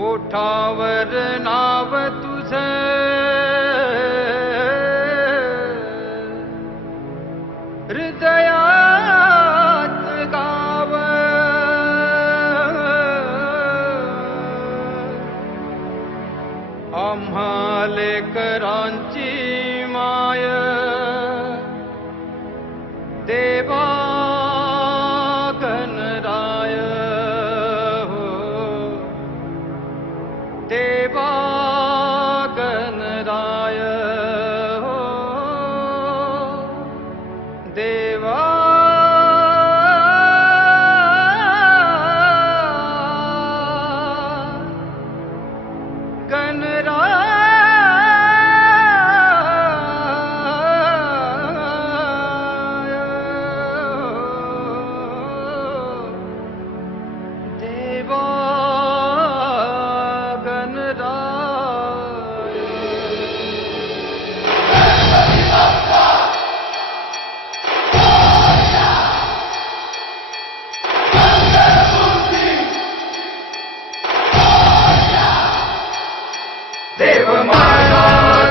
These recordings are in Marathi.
ओठावर नाव तुझे हृदयात गाव आम्हा लेकरांची माय देवा गणराय हो देवा गणराय हो देवा गणराय देवा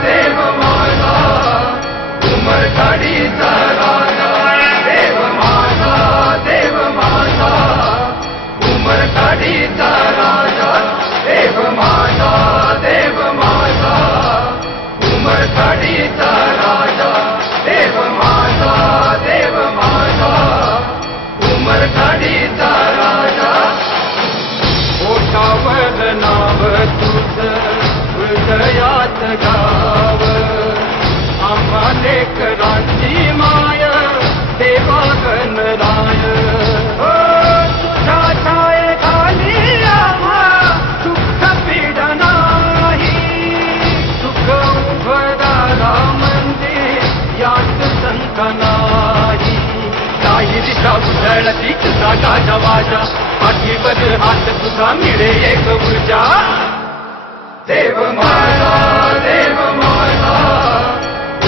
देव माझा उमरखाडीचा राजा देव माझा उमरखाडीचा राजा देव माझा उमरखाडीचा राजा देव माझा उमरखाडीचा राजा ओठावर नाव तुझं हृदयात गाव आम्हा लेकरांची माय देवा गणराय हो तुझ्या छायेखाली आम्हा दुःख पीडा नाही सुख उभदारा मंदिर यात शंका नाही काही दिशा उधळती तुझा गाजा वाजा पाठीवर हात तुझा मिळे एक ऊर्जा देव माझा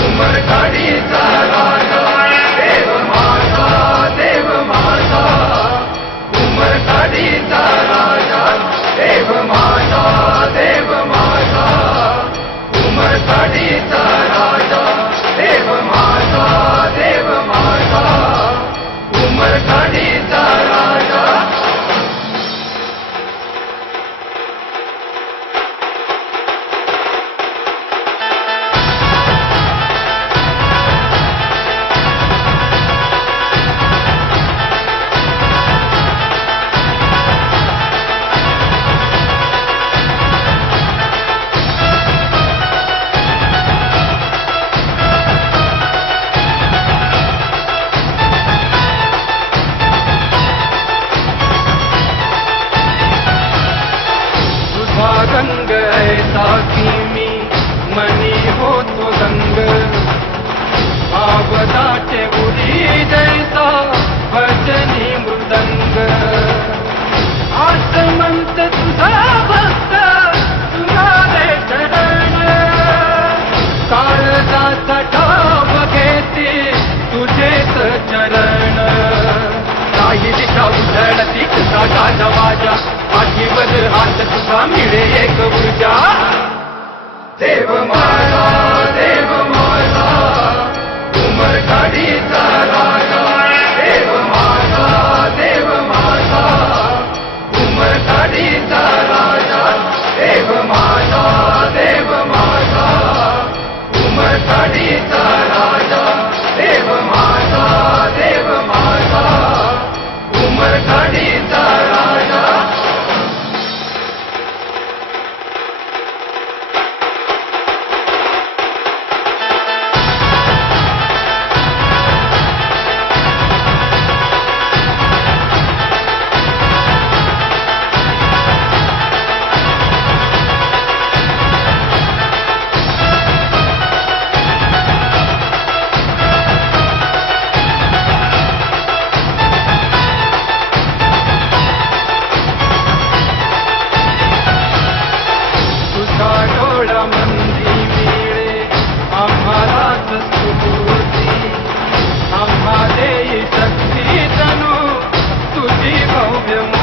उमरखाडीचा राजा देव माझा उमरखाडीचा राजा देव माझा उमरखाडीचा राजा देव माझा उमरखाडीचा राजा रंग ऐसा की मी मनी होतो रंग आवदाचे उडी जैसा भजनी मृदंग आसमंत तुझा भक्त तुझाले चरण काळजाचा ठाव घेते तुझेच चरण काही दिशा उधळती तुझा गाजा वाजा पाठीवर हात तुझा मिळे एक ऊर्जा देव माझा उमरखाडीचा राजा देव माझा उमरखाडीचा राजा देव माझा उमरखाडीचा राजा देव माझा उमरखाडीचा राजा शक्ती तनु तुझी भव्य